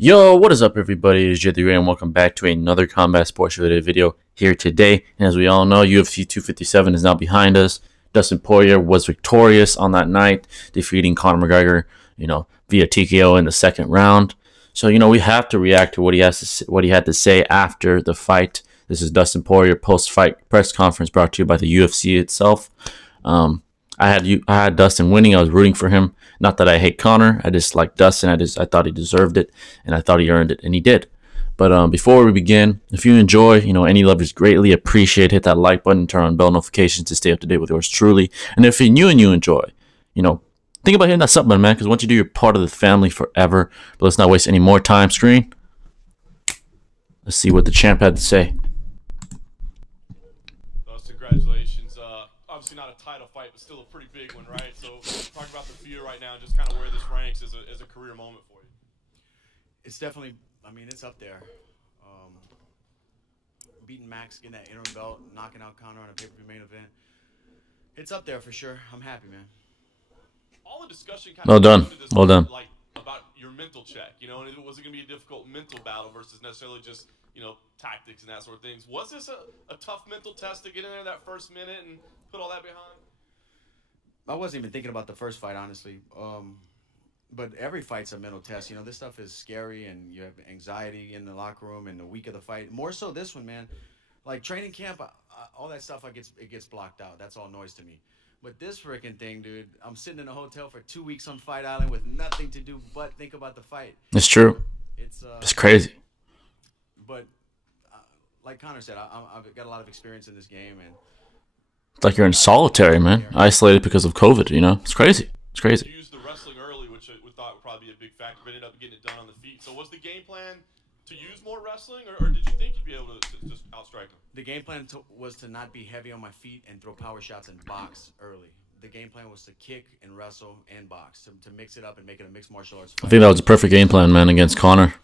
Yo, what is up everybody? It's J3 and welcome back to another combat sports related video here today. And as we all know, UFC 257 is now behind us. Dustin Poirier was victorious on that night, defeating Conor McGregor, via TKO in the second round. So, we have to react to what he had to say after the fight. This is Dustin Poirier post-fight press conference brought to you by the UFC itself. I had Dustin winning. I was rooting for him. Not that I hate Conor. I just like Dustin. I thought he deserved it, and I thought he earned it, and he did. But before we begin, if you enjoy, any love is greatly appreciated. Hit that like button, turn on bell notifications to stay up to date with yours truly. And if you're new and you enjoy, think about hitting that sub button, man, because once you do, you're part of the family forever. But let's not waste any more time. Screen. Let's see what the champ had to say. Congratulations. Obviously not a title fight, but still a pretty big one, right? So talk about the feel right now and just kind of where this ranks as a career moment for you. It's definitely, it's up there. Beating Max, getting that interim belt, knocking out Conor on a pay-per-view main event. It's up there for sure. I'm happy, man. All the discussion Well done. Well done. Like about your mental check, and it wasn't going to be a difficult mental battle versus necessarily just, tactics and that sort of things. Was this a tough mental test to get in there that first minute and put all that behind? I wasn't even thinking about the first fight, honestly. But every fight's a mental test. This stuff is scary, and you have anxiety in the locker room and the week of the fight. More so this one, man. Like training camp, all that stuff, it gets blocked out. That's all noise to me. But this freaking thing, dude, I'm sitting in a hotel for 2 weeks on Fight Island with nothing to do but think about the fight. It's true. It's crazy. But like Conor said, I've got a lot of experience in this game, and it's like you're in solitary, man. Isolated because of COVID. It's crazy. It's crazy. You used the wrestling early, which we thought would probably be a big factor, but ended up getting it done on the feet. So was the game plan to use more wrestling, or did you think you'd be able to just outstrike them? The game plan was to not be heavy on my feet and throw power shots and box early. The game plan was to kick and wrestle and box, to mix it up and make it a mixed martial arts fight. I think that was a perfect game plan, man, against Conor.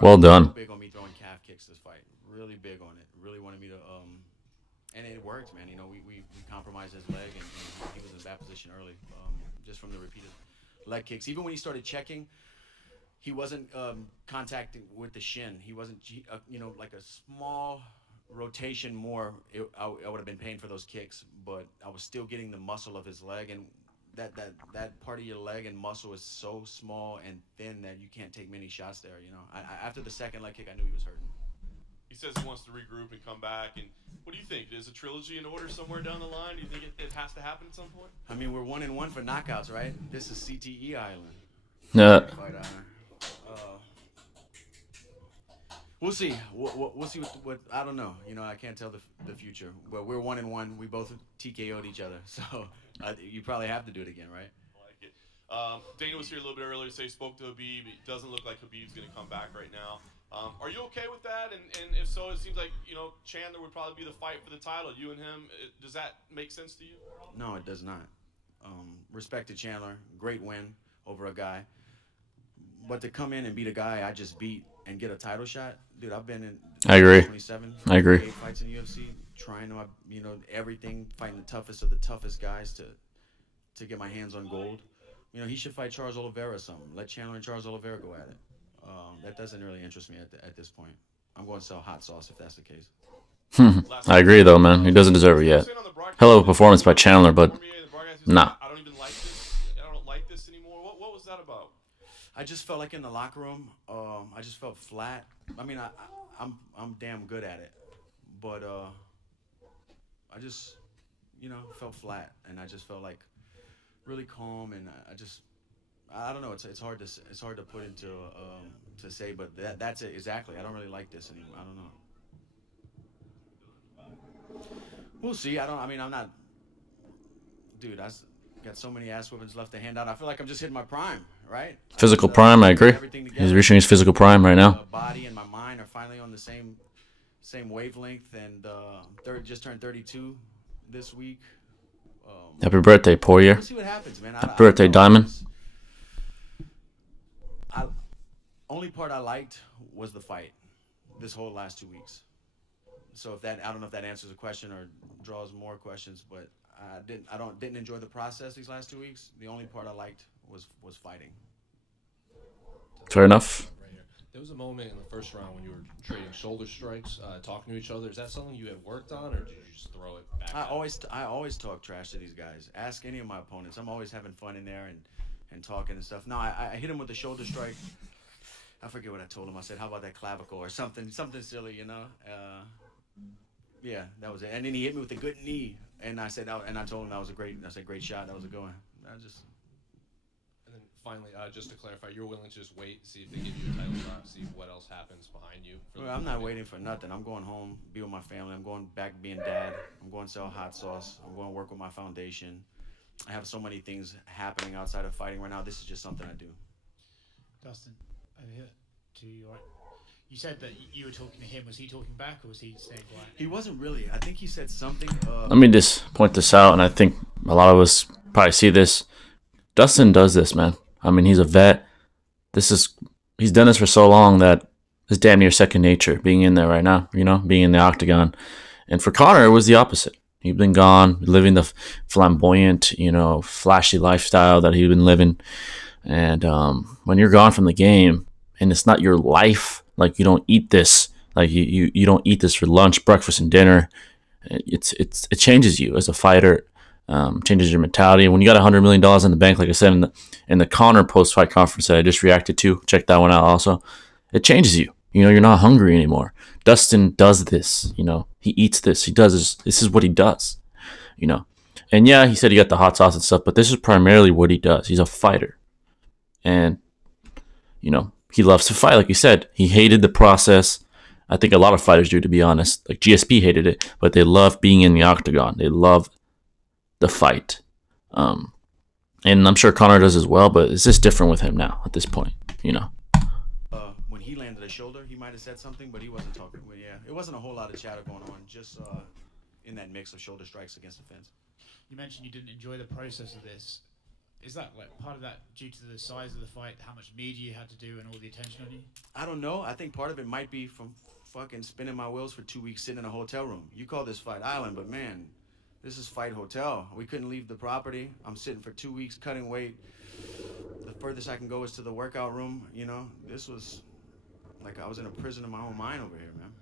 Well done. Big on me throwing calf kicks this fight. Really big on it. Really wanted me to, and it worked, man. We compromised his leg, and he was in bad position early, just from the repeated leg kicks. Even when he started checking, he wasn't contacting with the shin. He wasn't, like a small rotation more, I would have been paying for those kicks, but I was still getting the muscle of his leg, and that part of your leg and muscle is so small and thin that you can't take many shots there. After the second leg kick, I knew he was hurting. He says he wants to regroup and come back. And what do you think? Is a trilogy in order somewhere down the line? Do you think it has to happen at some point? We're 1-1 for knockouts, right? This is CTE Island. Yeah. We'll see. We'll see what I don't know. I can't tell the future. But we're 1-1. We both TKO'd each other, so you probably have to do it again, right? I like it. Dana was here a little bit earlier. Say he spoke to Khabib. It doesn't look like Khabib's going to come back right now. Are you okay with that? And if so, it seems like Chandler would probably be the fight for the title. You and him. Does that make sense to you? No, it does not. Respect to Chandler. Great win over a guy. But to come in and beat a guy I just beat and get a title shot, dude, I've been in. I agree. 27. I agree. 8 fights in UFC, trying to, everything, fighting the toughest of the toughest guys to get my hands on gold. He should fight Charles Oliveira or something. Let Chandler and Charles Oliveira go at it. That doesn't really interest me at this point. I'm going to sell hot sauce if that's the case. I agree, though, man. He doesn't deserve it yet. Hell of a performance by Chandler, but nah. I don't even like this. I don't like this anymore. What was that about? I just felt like in the locker room, I just felt flat. I'm damn good at it, but I just, felt flat, and I just felt like really calm, and I don't know. It's hard to put into to say, but that's it exactly. I don't really like this anymore. I don't know. We'll see. I'm not, dude. I got so many ass whippings left to hand out. I feel like I'm just hitting my prime, right? Physical prime, I agree. He's reaching his physical prime right now. Body and my mind are finally on the same wavelength, and just turned 32 this week. Happy birthday, Poirier. We'll see what happens, man. Happy birthday, Diamond. Only part I liked was the fight this whole last 2 weeks. So I don't know if that answers a question or draws more questions, but I didn't enjoy the process these last 2 weeks. The only part I liked was fighting. Fair enough. There was a moment in the first round when you were trading shoulder strikes, talking to each other. Is that something you had worked on, or did you just throw it back? I always talk trash to these guys. Ask any of my opponents. I'm always having fun in there and talking and stuff. No, I hit him with the shoulder strike. I forget what I told him. I said, "How about that clavicle?" or something silly, you know. Yeah, that was it. And then he hit me with a good knee, and I said, and I told him that was a great. I said, "Great shot. That was a good one." I just. And then finally, just to clarify, you're willing to just wait, see if they give you a title shot, see what else happens behind you. Well, I'm not waiting for nothing. I'm going home, be with my family. I'm going back being dad. I'm going to sell hot sauce. I'm going to work with my foundation. I have so many things happening outside of fighting right now. This is just something I do. Dustin, over here to you. Right. You said that you were talking to him. Was he talking back, or was he staying quiet? He wasn't really. I think he said something. Let me just point this out, and I think a lot of us probably see this. Dustin does this, man. I mean, he's a vet. He's done this for so long that it's damn near second nature being in there right now, you know, being in the octagon. And for Conor, it was the opposite. He'd been gone, living the flamboyant, you know, flashy lifestyle that he'd been living. And when you're gone from the game and it's not your life, like you don't eat this, like you don't eat this for lunch, breakfast, and dinner. It changes you as a fighter, changes your mentality. When you got $100 million in the bank, like I said in the Conor post-fight conference that I just reacted to, check that one out also. It changes you. You know, you're not hungry anymore. Dustin does this. You know, he eats this. He does this. This is what he does. You know, and yeah, he said he got the hot sauce and stuff, but this is primarily what he does. He's a fighter, and you know, he loves to fight. Like you said, he hated the process. I think a lot of fighters do, to be honest. Like GSP hated it, but they love being in the octagon. They love the fight. And I'm sure Conor does as well, but it's just different with him now at this point, you know. When he landed a shoulder, he might have said something, but he wasn't talking. Well, yeah, it wasn't a whole lot of chatter going on, just in that mix of shoulder strikes against the fence. You mentioned you didn't enjoy the process of this. Is that like part of that due to the size of the fight, how much media you had to do and all the attention on you? I don't know. I think part of it might be from fucking spinning my wheels for 2 weeks sitting in a hotel room. You call this Fight Island, but man, this is Fight Hotel. We couldn't leave the property. I'm sitting for 2 weeks cutting weight. The furthest I can go is to the workout room. You know, this was like I was in a prison in my own mind over here, man.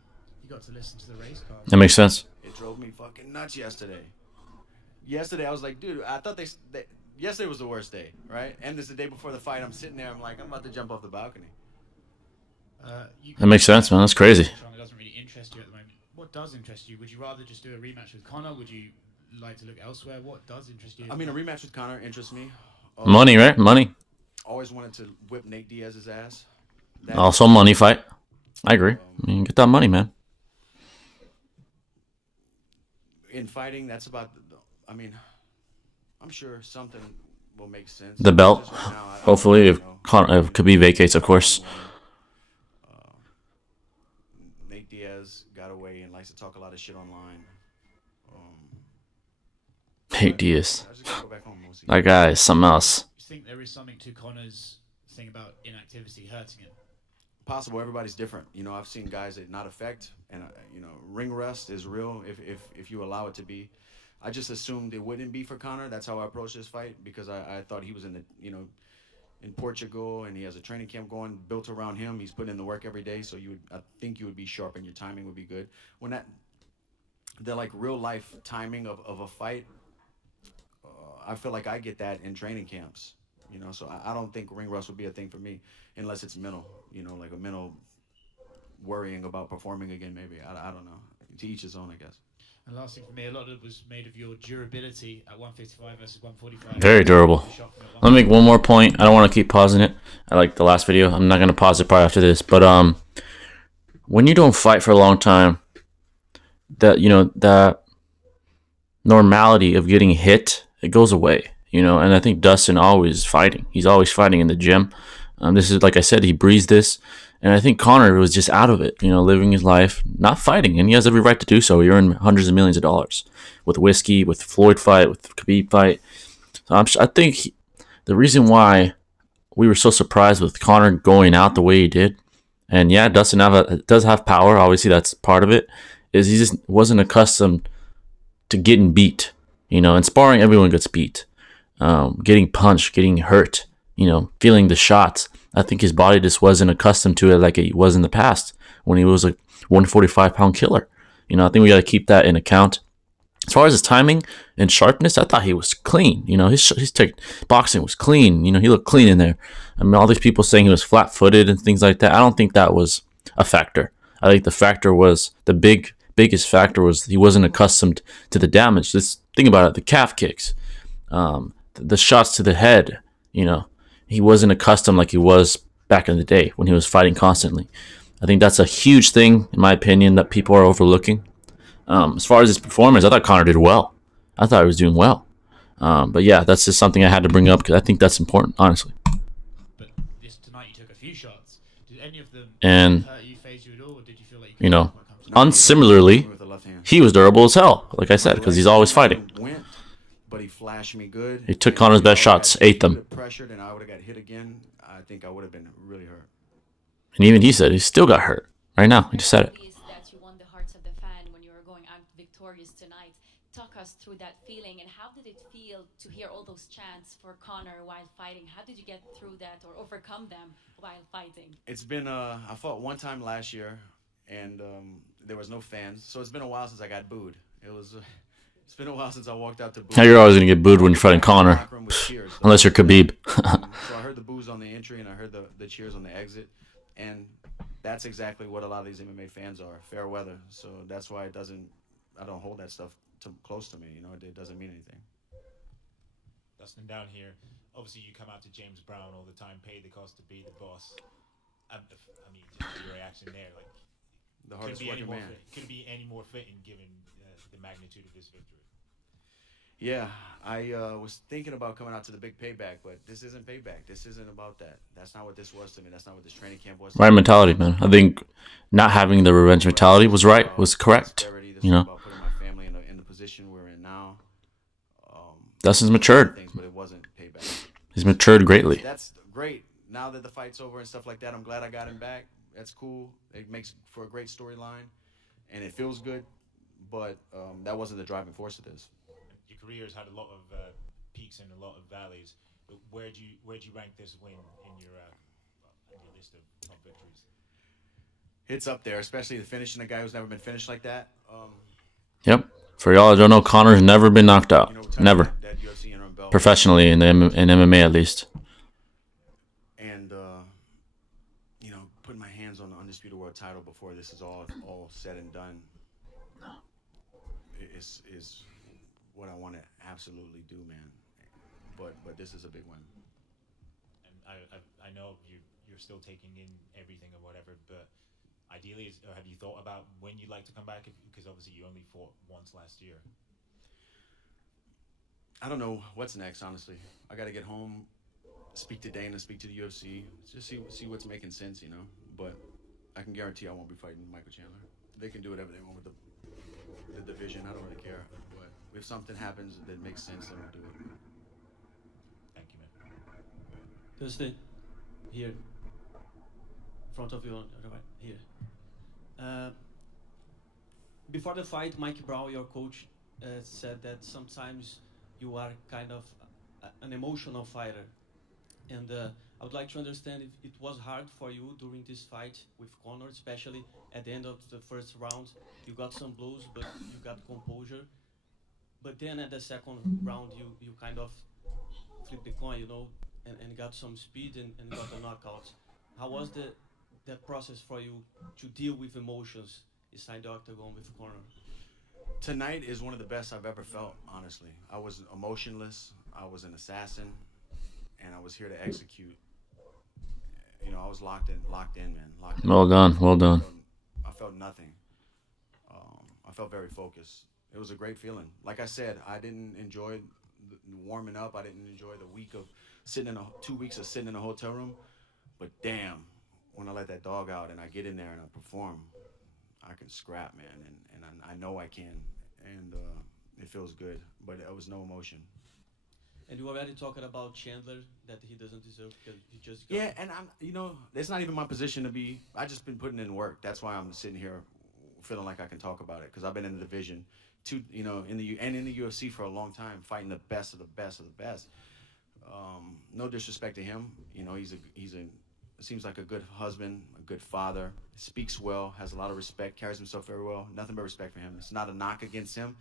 You got to listen to the race cars. That makes sense. It drove me fucking nuts yesterday. Yesterday I was like, dude, I thought yesterday was the worst day, right? And this is the day before the fight. I'm sitting there. I'm like, I'm about to jump off the balcony. That makes sense, man. That's crazy. It doesn't really interest you at the moment. What does interest you? Would you rather just do a rematch with Conor? Would you like to look elsewhere? What does interest you? I mean, a rematch with Conor interests me. Money, right? Money. Always wanted to whip Nate Diaz's ass. Also money fight. I agree. I mean, get that money, man. In fighting, that's about. I mean, I'm sure something will make sense. The belt. Right now, Hopefully, if Khabib vacates, of course. Nate Diaz got away and likes to talk a lot of shit online. Nate Diaz. I just gotta go back home, That guy is something else. You think there is something to Conor's thing about inactivity hurting him? Possible. Everybody's different. You know, I've seen guys that not affect, and you know, ring rust is real if you allow it to be. I just assumed it wouldn't be for Conor. That's how I approached this fight because I thought he was in in Portugal and he has a training camp going built around him. He's putting in the work every day, so I think you would be sharp and your timing would be good. When the like real life timing of a fight, I feel like I get that in training camps. You know, so I don't think ring rust would be a thing for me unless it's mental. You know, like a mental worrying about performing again. Maybe I don't know. To each his own, I guess. And last thing for me, a lot of it was made of your durability at 155 versus 145. Very durable. Let me make one more point. I don't want to keep pausing it. I like the last video. I'm not going to pause it probably after this. But when you don't fight for a long time, that normality of getting hit, it goes away. You know, and I think Dustin always fighting. He's always fighting in the gym. This is, like I said, he breathes this. And I think Conor was just out of it, you know, living his life, not fighting. And he has every right to do so. He earned hundreds of millions of dollars with whiskey, with Floyd fight, with Khabib fight. So I think the reason why we were so surprised with Conor going out the way he did, and yeah, Dustin does have power. Obviously, that's part of it, is he just wasn't accustomed to getting beat. You know, in sparring, everyone gets beat. Getting punched, getting hurt, you know, feeling the shots. I think his body just wasn't accustomed to it like it was in the past when he was a 145-pound killer. You know, I think we got to keep that in account. As far as his timing and sharpness, I thought he was clean. You know, his boxing was clean. You know, he looked clean in there. I mean, all these people saying he was flat-footed and things like that, I don't think that was a factor. I think the factor was biggest factor was he wasn't accustomed to the damage. Just think about it: the calf kicks, the shots to the head. You know, he wasn't accustomed like he was back in the day when he was fighting constantly. I think that's a huge thing, in my opinion, that people are overlooking. As far as his performance, I thought Conor did well. I thought he was doing well. But yeah, that's just something I had to bring up because I think that's important, honestly. But tonight you took a few shots. Did any of them And hurt you, phase you at all, or did you feel like you know, Unsimilarly, he was durable as hell, like I said, because he's always fighting. But he flashed me good. He took Conor's best shots, ate them. Pressured, and I would have got hit again. I think I would have been really hurt. And even he said he still got hurt right now. He just said it. That you won the hearts of the fan when you were going out victorious tonight. Talk us through that feeling, and how did it feel to hear all those chants for Conor while fighting? How did you get through that or overcome them while fighting? It's been I fought one time last year, and there was no fans, so it's been a while since I got booed. It's been a while since I walked out to boo. Now you're always gonna get booed when you're fighting Conor, unless you're Khabib. So I heard the boos on the entry, and I heard the cheers on the exit, and that's exactly what a lot of these MMA fans are, fair weather. So that's why I don't hold that stuff close to me. You know, it doesn't mean anything. Dustin, down here, obviously you come out to James Brown all the time, pay the cost to be the boss. I mean, just your reaction there, like, The hardest working man. Could it be any more fitting given the magnitude of this victory? Yeah, I was thinking about coming out to the big payback, but this isn't payback. This isn't about that. That's not what this was to me. That's not what this training camp was. Right mentality, man. I think not having the revenge mentality was right, was correct. You know, about putting my family in the position we're in now. Dustin's matured. Things, but it wasn't payback. He's matured greatly. That's great. Now that the fight's over and stuff like that, I'm glad I got him back. That's cool. It makes for a great storyline, and it feels good. But that wasn't the driving force of this. Your career has had a lot of peaks and a lot of valleys. But where do you rank this win in your list of top victories? It's up there, especially the finishing a guy who's never been finished like that. Yep. For y'all that don't know, Conor's never been knocked out. You know, Never. that UFC interim belt. Professionally in MMA at least. And you know, putting my hands on the undisputed world title before this is all said and done is what I want to absolutely do, man. But this is a big win. And I know you're still taking in everything or whatever, but ideally, have you thought about when you'd like to come back? Because obviously you only fought once last year. I don't know what's next, honestly. I got to get home, speak to Dana, speak to the UFC, just see what's making sense, you know. But I can guarantee I won't be fighting Michael Chandler. They can do whatever they want with the division. I don't really care. But if something happens that makes sense, then we'll do it. Thank you, man. Dustin, here, in front of you, right here. Before the fight, Mike Brown, your coach, said that sometimes you are kind of an emotional fighter. And I would like to understand if it was hard for you during this fight with Conor, especially at the end of the first round. You got some blows, but you got composure. But then at the second round, you kind of flipped the coin, you know, and got some speed and got a knockout. How was that process for you to deal with emotions inside the octagon with Conor? Tonight is one of the best I've ever felt, honestly. I was emotionless. I was an assassin, and I was here to execute. You know, I was locked in, man. Locked in. Well done, well done. I felt nothing. I felt very focused. It was a great feeling. Like I said, I didn't enjoy warming up. I didn't enjoy the week of 2 weeks of sitting in a hotel room. But damn, when I let that dog out and I get in there and I perform, I can scrap, man, and I know I can, and it feels good. But it was no emotion. And you already talking about Chandler, that he doesn't deserve because he just got... Yeah, and you know, it's not even my position to be. I just been putting in work. That's why I'm sitting here feeling like I can talk about it, because I've been in the division, you know, in the UFC for a long time, fighting the best of the best of the best. No disrespect to him, you know, he's a seems like a good husband, a good father, speaks well, has a lot of respect, carries himself very well. Nothing but respect for him. It's not a knock against him.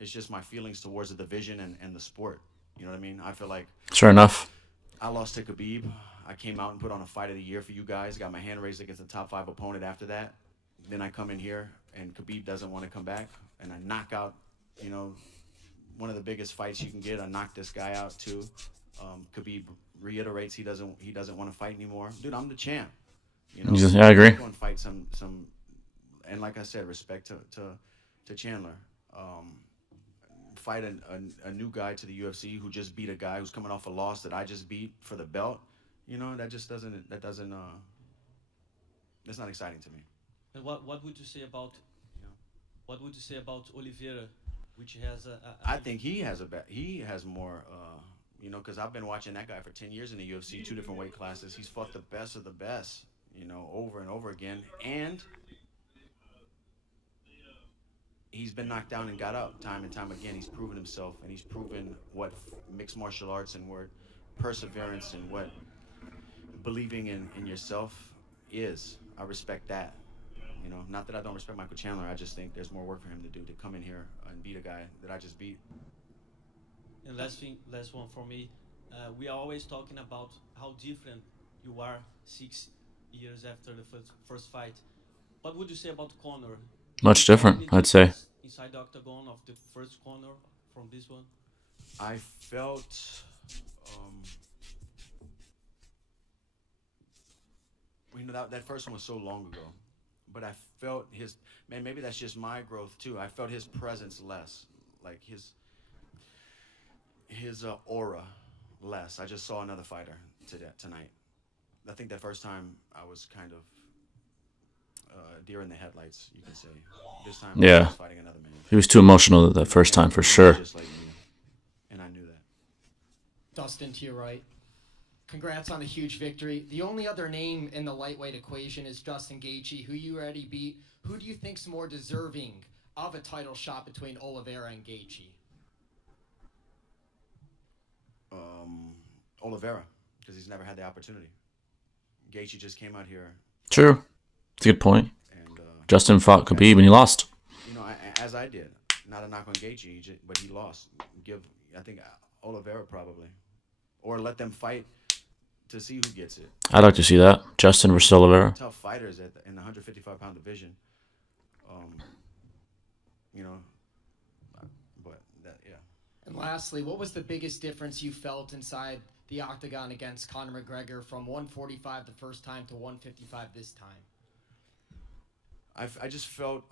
It's just my feelings towards the division and the sport. You know what I mean? I feel like Sure enough. I lost to Khabib. I came out and put on a fight of the year for you guys. Got my hand raised against the top 5 opponent after that. Then I come in here and Khabib doesn't want to come back, and I knock out, you know, one of the biggest fights you can get. I knocked this guy out too. Khabib reiterates he doesn't want to fight anymore. Dude, I'm the champ. You know, Yeah, I agree. Go and fight some, and like I said, respect to Chandler. Fight a new guy to the UFC who just beat a guy who's coming off a loss that I just beat for the belt. You know, that just doesn't. That's not exciting to me. And what would you say about, what would you say about Oliveira, which has I think he has more. You know, because I've been watching that guy for 10 years in the UFC, 2 different weight classes. He's fought the best of the best, you know, over and over again. And he's been knocked down and got up time and time again. He's proven himself, and he's proven what mixed martial arts and what perseverance and what believing in yourself is. I respect that. You know, not that I don't respect Michael Chandler. I just think there's more work for him to do to come in here and beat a guy that I just beat. And last one for me, we are always talking about how different you are 6 years after the first fight. What would you say about Conor? Much different, I'd say. Inside the octagon of the first Conor from this one? I felt you know, that first one was so long ago, but I felt his, man, maybe that's just my growth too. I felt his presence less, like his aura less. I just saw another fighter tonight. I think that first time I was kind of deer in the headlights, you can say. This time I was fighting another man. He was too emotional that first time, for sure. Just like me, and I knew that. Dustin, to your right. Congrats on the huge victory. The only other name in the lightweight equation is Justin Gaethje, who you already beat. Who do you think's more deserving of a title shot between Oliveira and Gaethje? Oliveira, because he's never had the opportunity. Gaethje just came out here. True. That's a good point. And Justin fought Khabib and he lost. You know, as I did. Not a knock on Gaethje, but he lost. I think Oliveira probably. Or let them fight to see who gets it. I'd like to see that. Justin versus Oliveira. Tough fighters in the 155-pound division. You know, but that, yeah. And lastly, what was the biggest difference you felt inside the octagon against Conor McGregor from 145 the first time to 155 this time? I just felt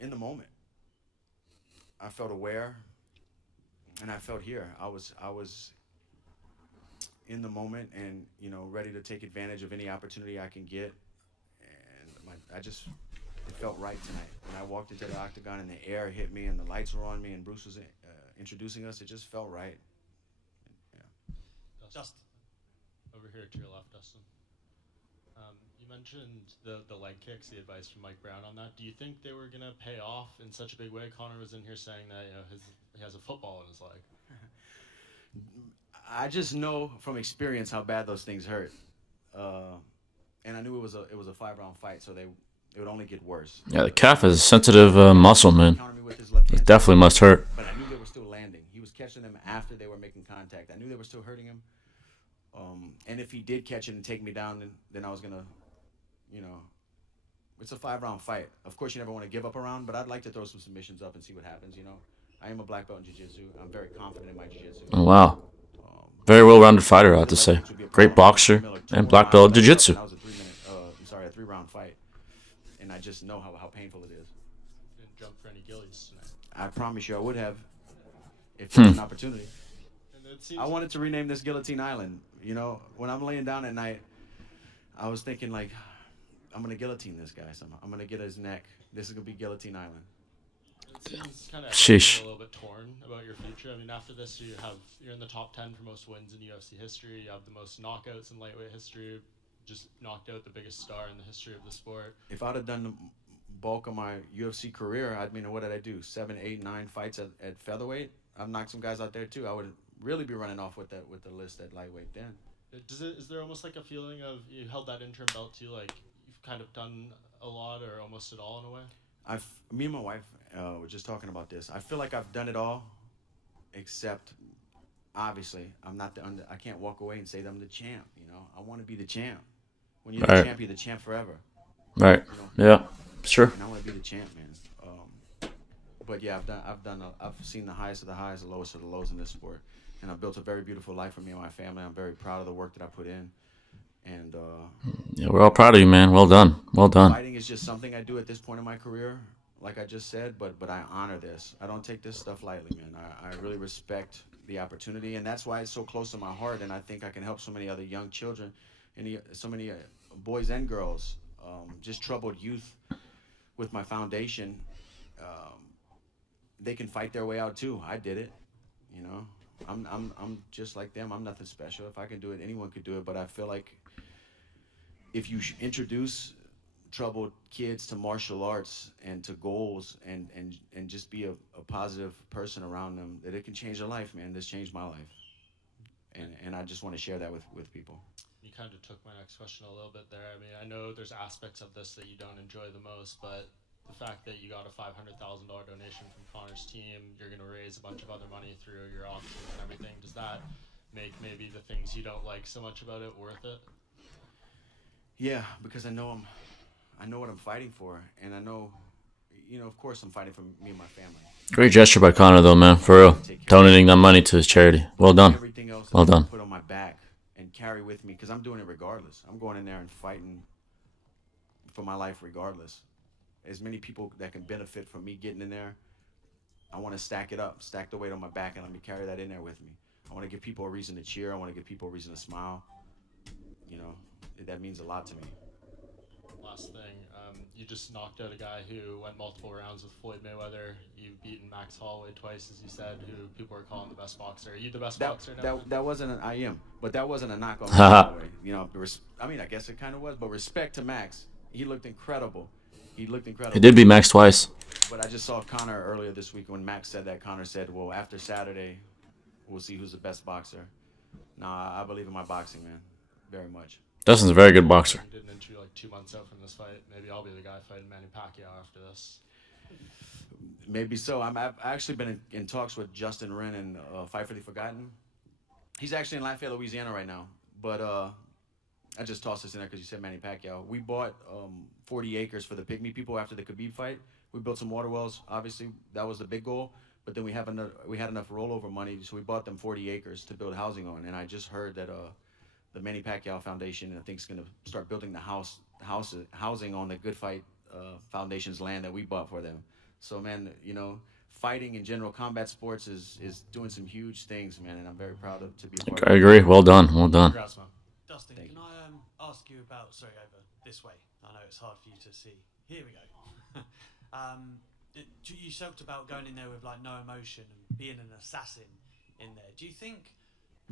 in the moment. I felt aware, and I felt here. I was in the moment, and you know, ready to take advantage of any opportunity I can get. And it felt right tonight. When I walked into the octagon and the air hit me and the lights were on me and Bruce was introducing us, it just felt right. Yeah. Dustin, over here to your left, Dustin. You mentioned the leg kicks, the advice from Mike Brown on that. Do you think they were gonna pay off in such a big way? Conor was in here saying that he has a football in his leg. I just know from experience how bad those things hurt, and I knew it was a 5-round fight, so it would only get worse. Yeah, the calf is a sensitive muscle, man. It definitely must hurt. But I knew they were still landing. He was catching them after they were making contact. I knew they were still hurting him. And if he did catch it and take me down, then I was gonna, you know, it's a 5-round fight. Of course, you never want to give up a round, but I'd like to throw some submissions up and see what happens. You know, I am a black belt in jiu-jitsu. I'm very confident in my jiu-jitsu. Oh, wow. Very well-rounded fighter, I have to say. Great boxer and black belt jiu-jitsu. That was a 3-round fight, and I just know how painful it is. You didn't jump for any gillies tonight. I promise you I would have if there was an opportunity. I wanted to rename this Guillotine Island. You know, when I'm laying down at night, I was thinking, like, I'm going to guillotine this guy somehow. I'm going to get his neck. This is going to be Guillotine Island. It seems kind of Sheesh. a little bit torn about your future. I mean, after this, you're in the top 10 for most wins in UFC history. You have the most knockouts in lightweight history. Just knocked out the biggest star in the history of the sport. If I'd have done the bulk of my UFC career, what did I do? 7, 8, 9 fights at featherweight. I've knocked some guys out there too. I would really be running off with the list at lightweight then. Is there almost like a feeling of you held that interim belt too, like you've kind of done a lot or almost it all in a way? Me and my wife were just talking about this. I feel like I've done it all, except obviously I'm not I can't walk away and say that I'm the champ. You know, I want to be the champ. When you're the champ, you're the champ forever. Right. You know? Yeah. Sure. And I want to be the champ, man. But yeah, I've seen the highest of the highs, the lowest of the lows in this sport, and I've built a very beautiful life for me and my family. I'm very proud of the work that I put in, and yeah, we're all proud of you, man. Well done. Well done. fighting is just something I do at this point in my career, like I just said. But I honor this. I don't take this stuff lightly, man. I really respect the opportunity, and that's why it's so close to my heart. And I think I can help so many other young children, and so many boys and girls, just troubled youth, with my foundation. They can fight their way out too. I did it, you know. I'm just like them. I'm nothing special. If I can do it, anyone could do it. But I feel like if you introduce troubled kids to martial arts and to goals and just be a positive person around them, that it can change their life, man. This changed my life, and I just want to share that with people. You kind of took my next question a little bit there. I mean, I know there's aspects of this that you don't enjoy the most, but the fact that you got a $500,000 donation from Connor's team, you're going to raise a bunch of other money through your auctions and everything. Does that make maybe the things you don't like so much about it worth it? Yeah, because I know what I'm fighting for, and I know, you know, of course I'm fighting for me and my family. Great gesture by Connor, though, man. For real. Donating that money to his charity. Well done. Everything else well done. Put on my back and carry with me, because I'm doing it regardless. I'm going in there and fighting for my life regardless. As many people that can benefit from me getting in there, I want to stack it up, stack the weight on my back, and let me carry that in there with me. I want to give people a reason to cheer. I want to give people a reason to smile. You know, that means a lot to me. Last thing, you just knocked out a guy who went multiple rounds with Floyd Mayweather. You've beaten Max Holloway twice, as you said, who people are calling the best boxer. Are you the best boxer now? That wasn't I am, but that wasn't a knock on Holloway. You know, I mean, I guess it kind of was, but respect to Max. He looked incredible. He did beat Max twice. But I just saw Connor earlier this week when Max said that. Connor said, well, after Saturday, we'll see who's the best boxer. Nah, I believe in my boxing, man. Very much. Dustin's a very good boxer. I did an interview like 2 months out from this fight. Maybe I'll be the guy fighting Manny Pacquiao after this. Maybe so. I've actually been in talks with Justin Wren and Fight for the Forgotten. He's actually in Lafayette, Louisiana right now. But I just tossed this in there because you said Manny Pacquiao. We bought 40 acres for the Pygmy people after the Khabib fight. We built some water wells. Obviously, that was the big goal. But then we had enough rollover money, so we bought them 40 acres to build housing on. And I just heard that the Manny Pacquiao Foundation, I think, is going to start building the housing on the Good Fight Foundation's land that we bought for them. So, man, you know, fighting in general, combat sports is doing some huge things, man, and I'm very proud to be a part of it. I agree. Well done. Well done. Congrats, man. Dustin, can I ask you about, sorry, over this way. I know it's hard for you to see. Here we go. You talked about going in there with like no emotion and being an assassin in there. Do you think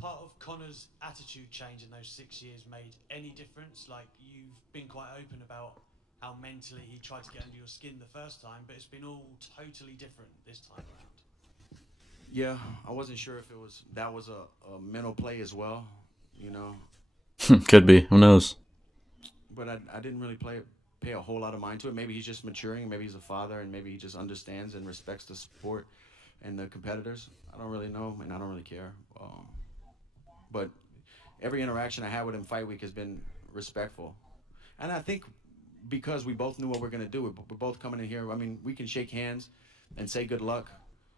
part of Connor's attitude change in those 6 years made any difference? Like, you've been quite open about how mentally he tried to get under your skin the first time, but it's been all totally different this time around. Yeah, I wasn't sure if that was a mental play as well, you know. Could be. Who knows? But I didn't really pay a whole lot of mind to it. Maybe he's just maturing. Maybe he's a father, and maybe he just understands and respects the sport and the competitors. I don't really know, and I don't really care. But every interaction I had with him fight week has been respectful. And I think because we both knew what we're going to do, we're both coming in here. I mean, we can shake hands and say good luck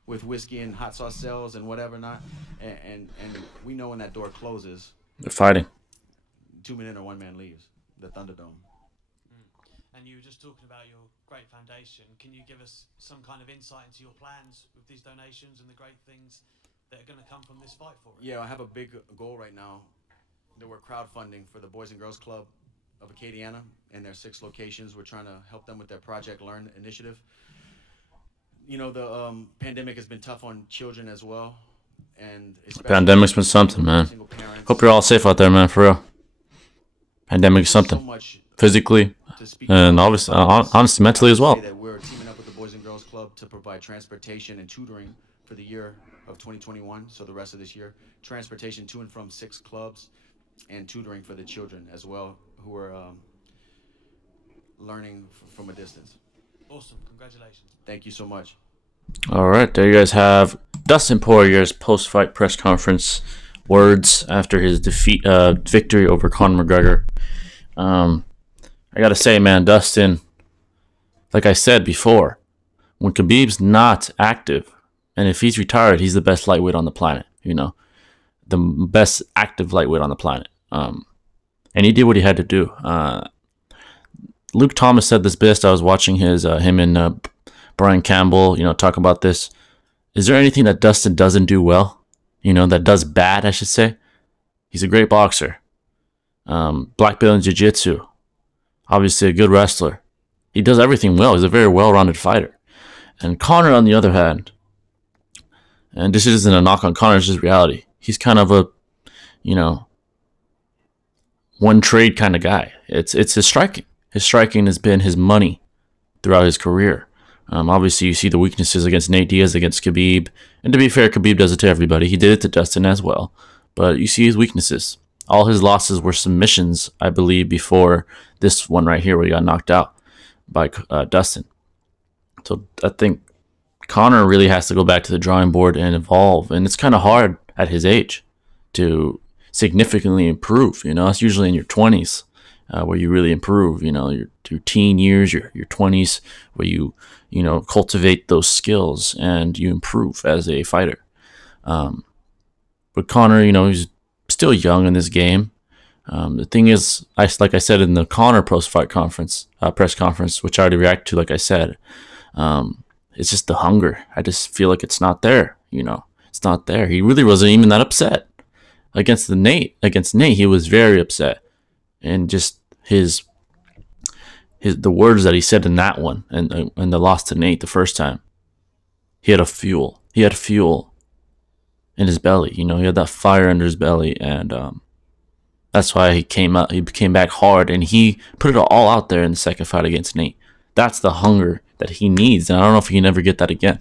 with whiskey and hot sauce sales and whatever not. And we know when that door closes, they're fighting. 2 minutes or one man leaves the Thunderdome. And you were just talking about your great foundation. Can you give us some kind of insight into your plans with these donations and the great things that are going to come from this fight for it? Yeah, I have a big goal right now that we're crowdfunding for the Boys and Girls Club of Acadiana and their 6 locations. We're trying to help them with their Project Learn initiative. You know, the pandemic has been tough on children as well. And pandemic's been something, man. Hope you're all safe out there, man, for real. Pandemic is something. Physically and obviously, honestly, mentally as well. That we're teaming up with the Boys and Girls Club to provide transportation and tutoring for the year of 2021, so the rest of this year. Transportation to and from 6 clubs and tutoring for the children as well, who are learning from a distance. Awesome. Congratulations. Thank you so much. All right, there you guys have Dustin Poirier's post-fight press conference words after his victory over Conor McGregor. I gotta say, man, Dustin, like I said before, when Khabib's not active, and if he's retired, he's the best lightweight on the planet. You know, the best active lightweight on the planet. And he did what he had to do. Luke Thomas said this best. I was watching him and Brian Campbell, talk about this. Is there anything that Dustin doesn't do well? That does bad, I should say. He's a great boxer. Black belt in jiu-jitsu. Obviously a good wrestler. He does everything well. He's a very well-rounded fighter. And Conor, on the other hand, and this isn't a knock on Conor, it's just reality. He's kind of a, one trade kind of guy. It's his striking. His striking has been his money throughout his career. Obviously, you see the weaknesses against Nate Diaz, against Khabib. And to be fair, Khabib does it to everybody. He did it to Dustin as well. But you see his weaknesses. All his losses were submissions, I believe, before this one right here where he got knocked out by Dustin. So I think Conor really has to go back to the drawing board and evolve. And it's kind of hard at his age to significantly improve. It's usually in your 20s where you really improve. Your teen years, your 20s, where you cultivate those skills and you improve as a fighter. But Conor, he's still young in this game. The thing is, like I said in the Conor post-fight press conference, which I already reacted to, like I said, it's just the hunger. I just feel like it's not there. It's not there. He really wasn't even that upset against Nate. Against Nate, he was very upset, and just the words that he said in that one and the loss to Nate the first time. He had fuel in his belly. He had that fire under his belly, and that's why he came back hard, and he put it all out there in the second fight against Nate. That's the hunger that he needs, and I don't know if he can ever get that again.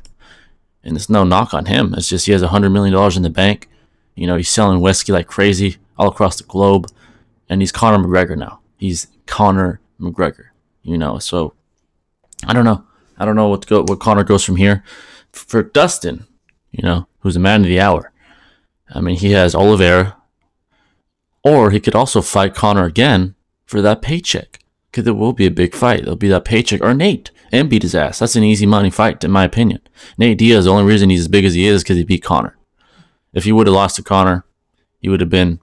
And it's no knock on him. It's just he has $100 million in the bank. He's selling whiskey like crazy all across the globe, and he's Conor McGregor now. He's Conor McGregor. So I don't know. I don't know what Conor goes from here. For Dustin, who's a man of the hour. I mean, he has Oliveira, or he could also fight Conor again for that paycheck, because it will be a big fight. There'll be that paycheck, or Nate, and beat his ass. That's an easy money fight, in my opinion. Nate Diaz, the only reason he's as big as he is because he beat Conor. If he would have lost to Conor, he would have been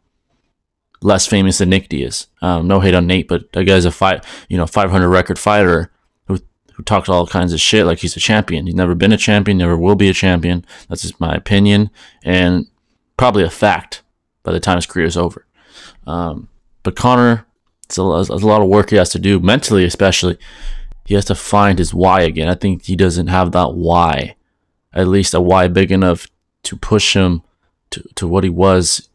less famous than Nick Diaz. No hate on Nate, but that guy's a 500 record fighter who talks all kinds of shit like he's a champion. He's never been a champion, never will be a champion. That's just my opinion, and probably a fact by the time his career is over. But Conor, it's a lot of work he has to do, mentally especially. He has to find his why again. I think he doesn't have that why, at least a why big enough to push him to what he was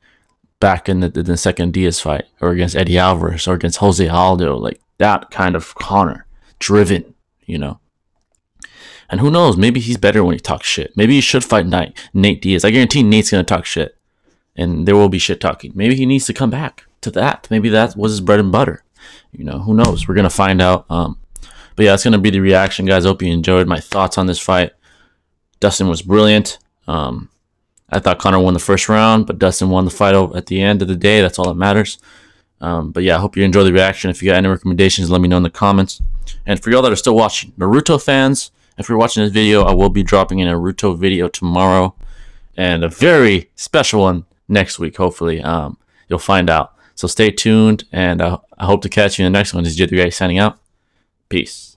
back in the second Diaz fight, or against Eddie Alvarez, or against Jose Aldo, like that kind of Conor, driven, And who knows, maybe he's better when he talks shit. Maybe he should fight Nate Diaz. I guarantee Nate's going to talk shit, and there will be shit talking. Maybe he needs to come back to that. Maybe that was his bread and butter. Who knows? We're going to find out. But yeah, that's going to be the reaction, guys. I hope you enjoyed my thoughts on this fight. Dustin was brilliant. I thought Conor won the first round, but Dustin won the fight at the end of the day. That's all that matters. But yeah, I hope you enjoy the reaction. If you got any recommendations, let me know in the comments. And for y'all that are still watching, Naruto fans, if you're watching this video, I will be dropping a Naruto video tomorrow, and a very special one next week, hopefully. You'll find out. So stay tuned, and I hope to catch you in the next one. This is J3 signing out. Peace.